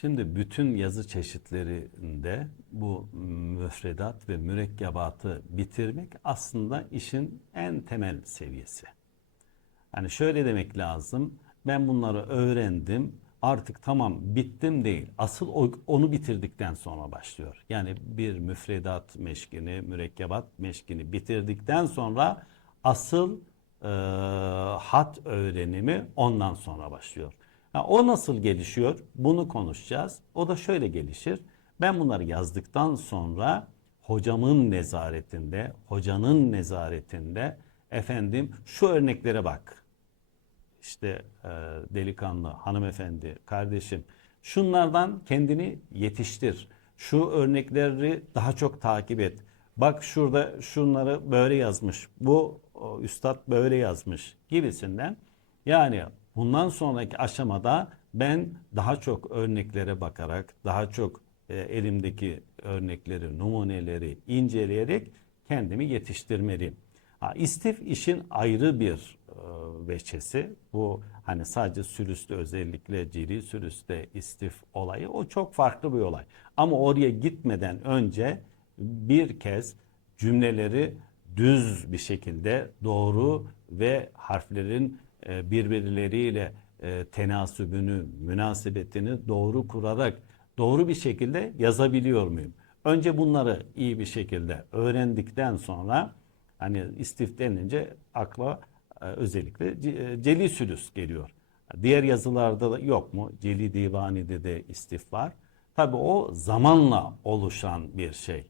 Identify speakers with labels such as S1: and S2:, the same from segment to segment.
S1: Şimdi bütün yazı çeşitlerinde bu müfredat ve mürekkebatı bitirmek aslında işin en temel seviyesi. Hani şöyle demek lazım. Ben bunları öğrendim. Artık tamam bittim değil. Asıl onu bitirdikten sonra başlıyor. Yani bir müfredat meşkini, mürekkebat meşkini bitirdikten sonra asıl e, hat öğrenimi ondan sonra başlıyor. Ha, o nasıl gelişiyor? Bunu konuşacağız. O da şöyle gelişir. Ben bunları yazdıktan sonra hocamın nezaretinde, hocanın nezaretinde efendim şu örneklere bak işte e, delikanlı, hanımefendi, kardeşim şunlardan kendini yetiştir. Şu örnekleri daha çok takip et. Bak şurada şunları böyle yazmış. Bu o, üstad böyle yazmış gibisinden. Yani bundan sonraki aşamada ben daha çok örneklere bakarak, daha çok e, elimdeki örnekleri, numuneleri inceleyerek kendimi yetiştirmeliyim. Ha, istif işin ayrı bir e, veçesi. Bu hani sadece sülüste özellikle ciri sülüste istif olayı o çok farklı bir olay. Ama oraya gitmeden önce bir kez cümleleri düz bir şekilde doğru ve harflerin birbirleriyle e, tenasübünü, münasebetini doğru kurarak doğru bir şekilde yazabiliyor muyum? Önce bunları iyi bir şekilde öğrendikten sonra hani istif denince akla e, özellikle ce- e, celi sülüs geliyor. Diğer yazılarda da yok mu? Celi divanide de istif var. Tabi o zamanla oluşan bir şey.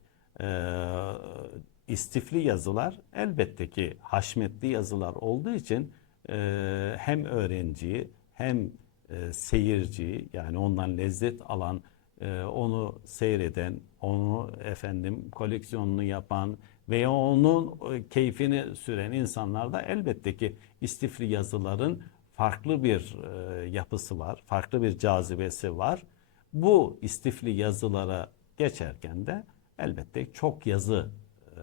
S1: İstifli yazılar elbette ki haşmetli yazılar olduğu için e, hem öğrenciyi hem e, seyirciyi yani ondan lezzet alan e, onu seyreden, onu efendim koleksiyonunu yapan veya onun e, keyfini süren insanlar da elbette ki istifli yazıların farklı bir e, yapısı var, farklı bir cazibesi var. Bu istifli yazılara geçerken de elbette çok yazı e,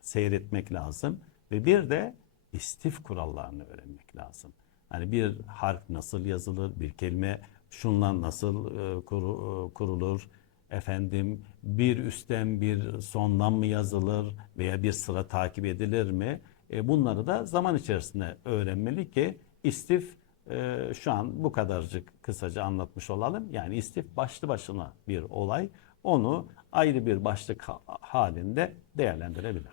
S1: seyretmek lazım ve bir de istif kurallarını öğrenmek lazım. Hani bir harf nasıl yazılır, bir kelime şundan nasıl e, kuru- e, kurulur, efendim bir üstten bir sondan mı yazılır veya bir sıra takip edilir mi? E, bunları da zaman içerisinde öğrenmeli ki istif e, şu an bu kadarcık kısaca anlatmış olalım. Yani istif başlı başına bir olay. Onu ayrı bir başlık ha- halinde değerlendirebiliriz.